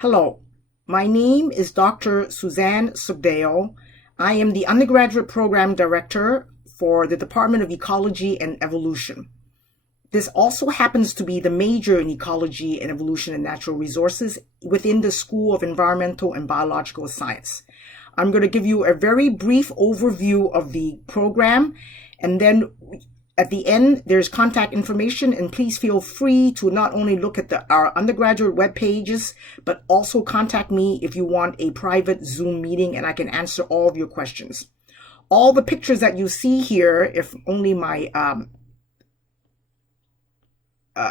Hello, my name is Dr. Suzanne Sugdeo. I am the Undergraduate Program Director for the Department of Ecology and Evolution. This also happens to be the major in Ecology and Evolution and Natural Resources within the School of Environmental and Biological Science. I'm going to give you a very brief overview of the program, and then at the end, there's contact information, and please feel free to not only look at our undergraduate web pages, but also contact me if you want a private Zoom meeting and I can answer all of your questions. All the pictures that you see here, if only my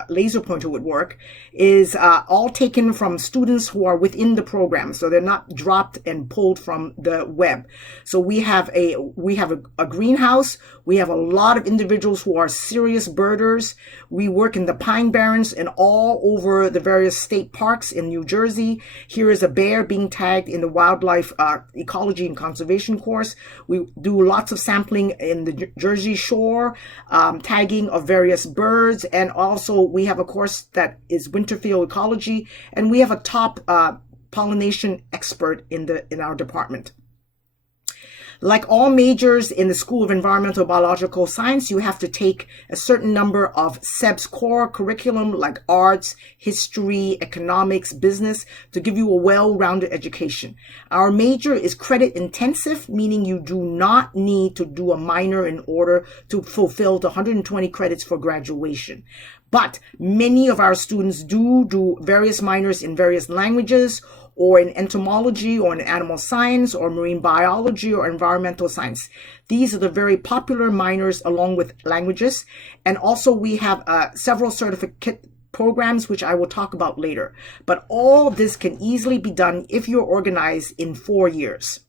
laser pointer would work, is all taken from students who are within the program, so they're not dropped and pulled from the web. So we have a greenhouse. We have a lot of individuals who are serious birders. We work in the Pine Barrens and all over the various state parks in New Jersey. Here is a bear being tagged in the wildlife ecology and conservation course. We do lots of sampling in the Jersey Shore, tagging of various birds, and also we have a course that is Winterfield Ecology, and we have a top pollination expert in our department. Like all majors in the School of Environmental Biological Science, you have to take a certain number of SEBS core curriculum like arts, history, economics, business to give you a well-rounded education. Our major is credit intensive, meaning you do not need to do a minor in order to fulfill the 120 credits for graduation. But many of our students do various minors in various languages, or in entomology, or in animal science, or marine biology, or environmental science. These are the very popular minors along with languages. And also we have several certificate programs, which I will talk about later. But all this can easily be done if you're organized in 4 years.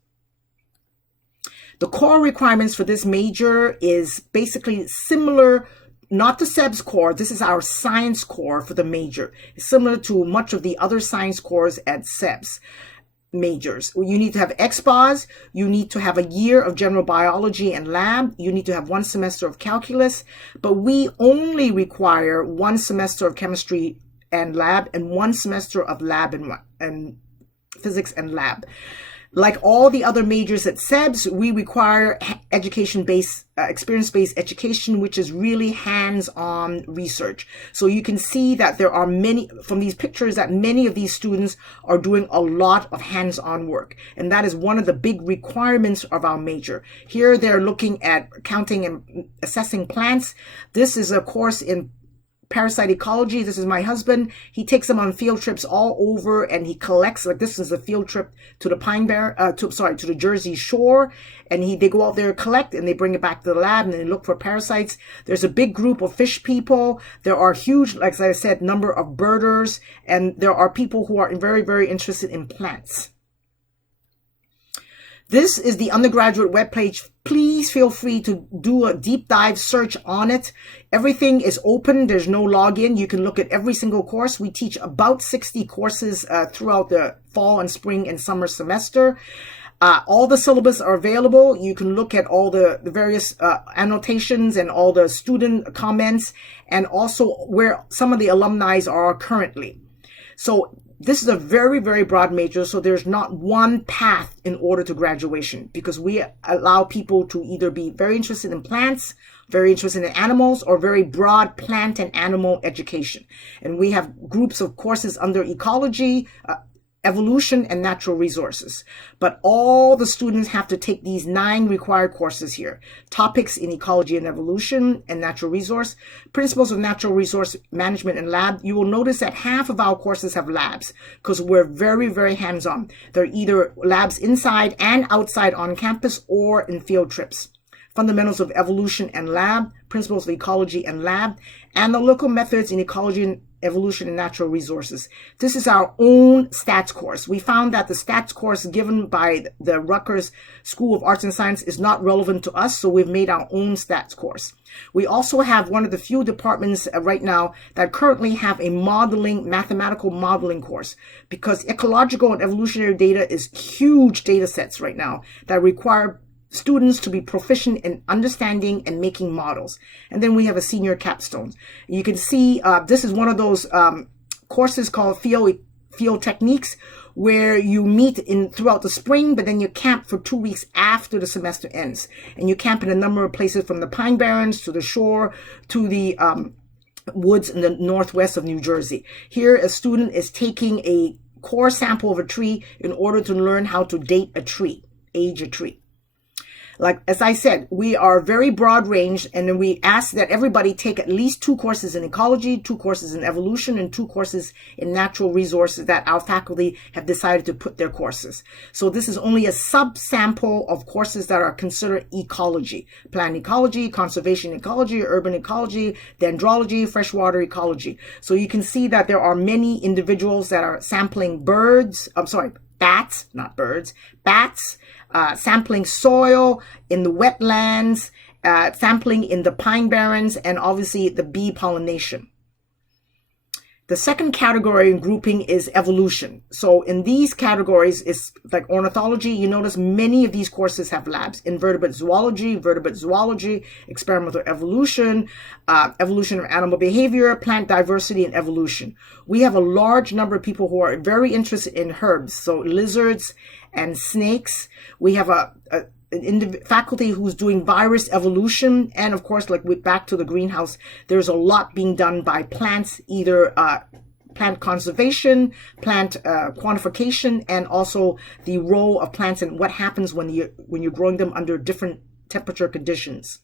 The core requirements for this major is basically similar. Not the SEBS core, this is our science core for the major. It's similar to much of the other science cores at SEBS majors. You need to have XPOS, you need to have a year of general biology and lab, you need to have 1 semester of calculus, but we only require 1 semester of chemistry and lab and 1 semester of lab and physics and lab. Like all the other majors at SEBS, we require experience-based education, which is really hands-on research. So you can see that there are many, from these pictures, that many of these students are doing a lot of hands-on work. And that is one of the big requirements of our major. Here they're looking at counting and assessing plants. This is a course in parasite ecology. This is my husband. He takes them on field trips all over, and he collects, like this is a field trip to the to the Jersey Shore, and they go out there, collect, and they bring it back to the lab, and they look for parasites. There's a big group of fish people. There are huge, like I said, number of birders, and there are people who are very, very interested in plants. This is the undergraduate webpage. Please feel free to do a deep dive search on it. Everything is open. There's no login. You can look at every single course. We teach about 60 courses throughout the fall and spring and summer semester. All the syllabus are available. You can look at all the various annotations and all the student comments, and also where some of the alumni are currently. So this is a very, very broad major, so there's not one path in order to graduation, because we allow people to either be very interested in plants, very interested in animals, or very broad plant and animal education. And we have groups of courses under ecology, evolution, and natural resources. But all the students have to take these 9 required courses here. Topics in ecology and evolution and natural resource, principles of natural resource management and lab. You will notice that half of our courses have labs because we're very, very hands-on. They're either labs inside and outside on campus or in field trips. Fundamentals of evolution and lab, principles of ecology and lab, analytical methods in ecology and evolution and natural resources. This is our own stats course. We found that the stats course given by the Rutgers School of Arts and Science is not relevant to us, so we've made our own stats course. We also have one of the few departments right now that currently have a mathematical modeling course, because ecological and evolutionary data is huge data sets right now that require students to be proficient in understanding and making models. And then we have a senior capstone. You can see this is one of those courses called field techniques, where you meet throughout the spring, but then you camp for 2 weeks after the semester ends. And you camp in a number of places, from the Pine Barrens to the shore to the woods in the northwest of New Jersey. Here, a student is taking a core sample of a tree in order to learn how to date a tree, age a tree. Like, as I said, we are very broad range, and then we ask that everybody take at least 2 courses in ecology, 2 courses in evolution, and 2 courses in natural resources that our faculty have decided to put their courses. So this is only a subsample of courses that are considered ecology: plant ecology, conservation ecology, urban ecology, dendrology, freshwater ecology. So you can see that there are many individuals that are sampling bats, not birds, bats, sampling soil in the wetlands, sampling in the pine barrens, and obviously the bee pollination. The second category and grouping is evolution. So in these categories, it's like ornithology. You notice many of these courses have labs: invertebrate zoology, vertebrate zoology, experimental evolution, evolution of animal behavior, plant diversity, and evolution. We have a large number of people who are very interested in herbs, so lizards and snakes. We have an faculty who's doing virus evolution, and of course, like back to the greenhouse, there's a lot being done by plants, either plant conservation, plant quantification, and also the role of plants and what happens when you're growing them under different temperature conditions.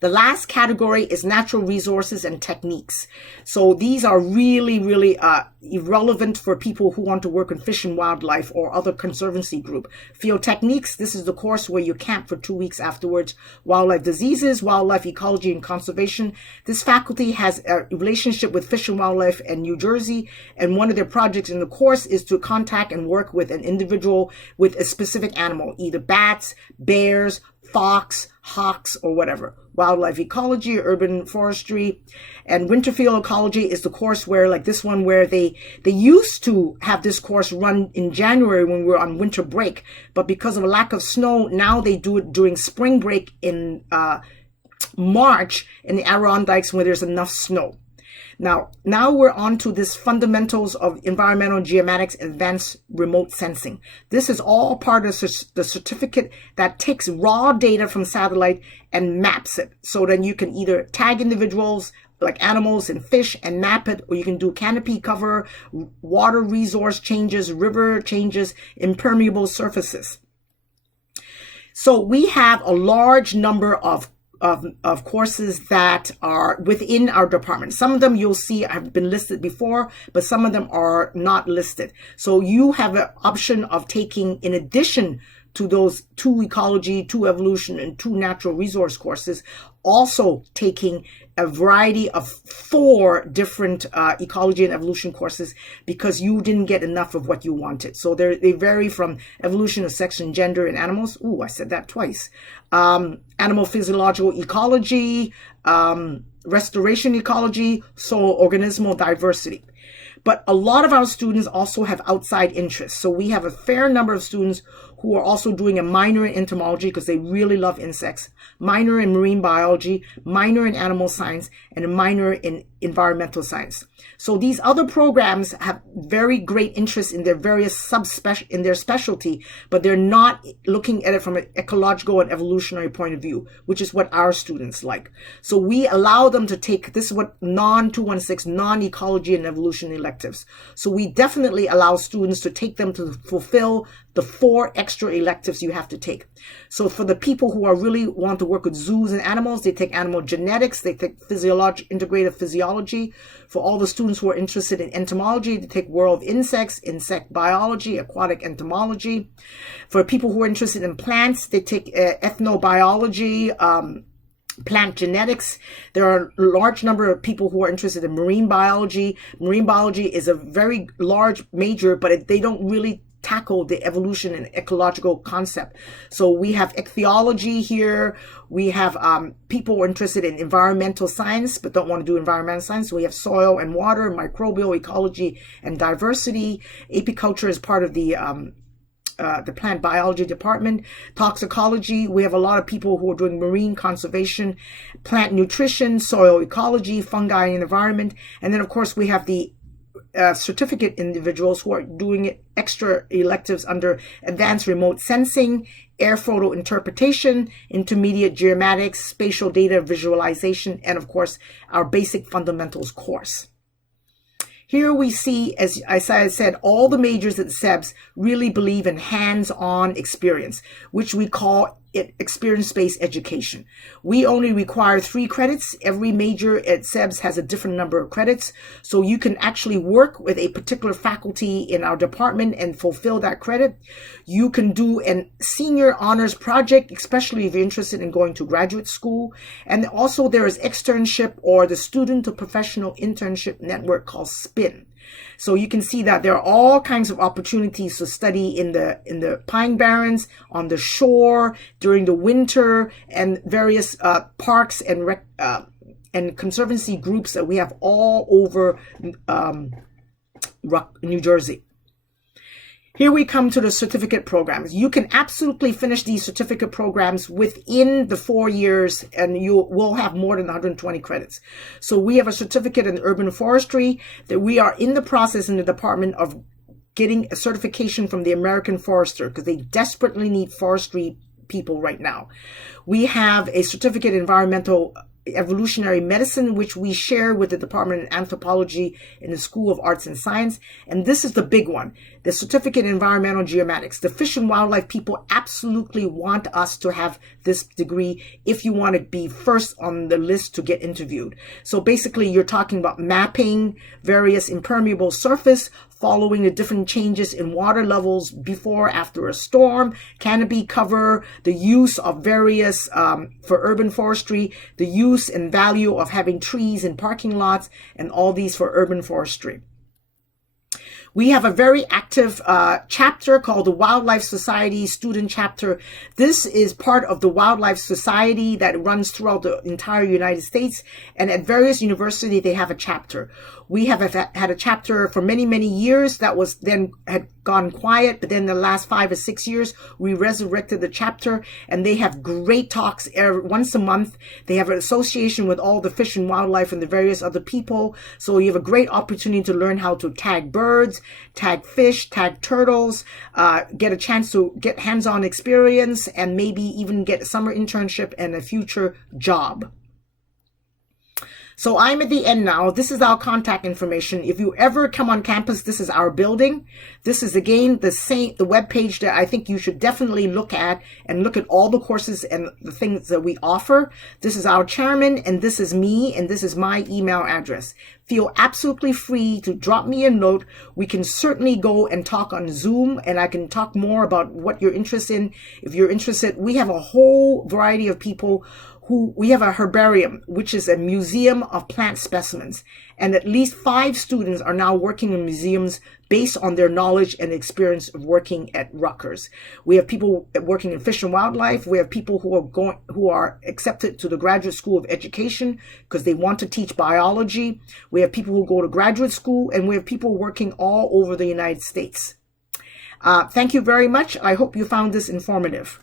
The last category is natural resources and techniques. So these are really, really irrelevant for people who want to work in fish and wildlife or other conservancy group. Field techniques, this is the course where you camp for 2 weeks afterwards. Wildlife diseases, wildlife ecology and conservation. This faculty has a relationship with Fish and Wildlife in New Jersey, and one of their projects in the course is to contact and work with an individual with a specific animal, either bats, bears, fox, hawks, or whatever. Wildlife ecology, urban forestry, and winterfield ecology is the course where, like this one, where they used to have this course run in January when we were on winter break, but because of a lack of snow, now they do it during spring break in March in the Adirondacks where there's enough snow. Now we're on to this fundamentals of environmental geomatics, advanced remote sensing. This is all part of the certificate that takes raw data from satellite and maps it. So then you can either tag individuals like animals and fish and map it, or you can do canopy cover, water resource changes, river changes, impermeable surfaces. So we have a large number of courses that are within our department. Some of them you'll see have been listed before, but some of them are not listed. So you have an option of taking, in addition to those 2 ecology, 2 evolution, and 2 natural resource courses, also taking a variety of 4 different ecology and evolution courses because you didn't get enough of what you wanted. So they vary from evolution of sex and gender in animals. Ooh, I said that twice. Animal physiological ecology, restoration ecology, soil organismal diversity. But a lot of our students also have outside interests. So we have a fair number of students who are also doing a minor in entomology because they really love insects, minor in marine biology, minor in animal science, and a minor in environmental science. So these other programs have very great interest in their various in their specialty, but they're not looking at it from an ecological and evolutionary point of view, which is what our students like. So we allow them to take, this is what non-216, non-ecology and evolution electives. So we definitely allow students to take them to fulfill the 4 extra electives you have to take. So for the people who are really want to work with zoos and animals, they take animal genetics, they take integrative physiology. For all the students who are interested in entomology, they take world of insects, insect biology, aquatic entomology. For people who are interested in plants, they take ethnobiology, plant genetics. There are a large number of people who are interested in marine biology. Marine biology is a very large major, but they don't really tackle the evolution and ecological concept. So we have ichthyology here. We have people who are interested in environmental science but don't want to do environmental science. So we have soil and water, microbial ecology and diversity. Apiculture is part of the plant biology department. Toxicology, we have a lot of people who are doing marine conservation, plant nutrition, soil ecology, fungi and environment. And then of course we have the certificate individuals who are doing extra electives under advanced remote sensing, air photo interpretation, intermediate geomatics, spatial data visualization, and of course, our basic fundamentals course. Here we see, as I said, all the majors at SEBS really believe in hands-on experience, which we call it experience-based education. We only require 3 credits. Every major at SEBS has a different number of credits. So you can actually work with a particular faculty in our department and fulfill that credit. You can do a senior honors project, especially if you're interested in going to graduate school. And also there is externship, or the Student to Professional Internship Network called SPIN. So you can see that there are all kinds of opportunities to study in the Pine Barrens, on the shore, during the winter, and various parks and conservancy groups that we have all over New Jersey. Here we come to the certificate programs. You can absolutely finish these certificate programs within the 4 years, and you will have more than 120 credits. So we have a certificate in urban forestry that we are in the process in the department of getting a certification from the American Forester, because they desperately need forestry people right now. We have a certificate in environmental evolutionary medicine, which we share with the Department of Anthropology in the School of Arts and Science. And this is the big one, the certificate in environmental geomatics. The fish and wildlife people absolutely want us to have this degree if you want to be first on the list to get interviewed. So basically you're talking about mapping various impermeable surface, following the different changes in water levels before, after a storm, canopy cover, the use of various, for urban forestry, the use and value of having trees in parking lots, and all these for urban forestry. We have a very active chapter called the Wildlife Society Student Chapter. This is part of the Wildlife Society that runs throughout the entire United States, and at various universities they have a chapter. We have had a chapter for many, many years that was then had gone quiet, but then the last 5 or 6 years, we resurrected the chapter, and they have great talks once a month. They have an association with all the fish and wildlife and the various other people. So you have a great opportunity to learn how to tag birds, tag fish, tag turtles, get a chance to get hands-on experience, and maybe even get a summer internship and a future job. So I'm at the end now. This is our contact information. If you ever come on campus, this is our building. This is again the web page that I think you should definitely look at, and look at all the courses and the things that we offer. This is our chairman, and this is me, and this is my email address. Feel absolutely free to drop me a note. We can certainly go and talk on Zoom, and I can talk more about what you're interested in. If you're interested, we have a whole variety of people we have a herbarium, which is a museum of plant specimens. And at least 5 students are now working in museums based on their knowledge and experience of working at Rutgers. We have people working in fish and wildlife. We have people who are accepted to the Graduate School of Education because they want to teach biology. We have people who go to graduate school, and we have people working all over the United States. Thank you very much. I hope you found this informative.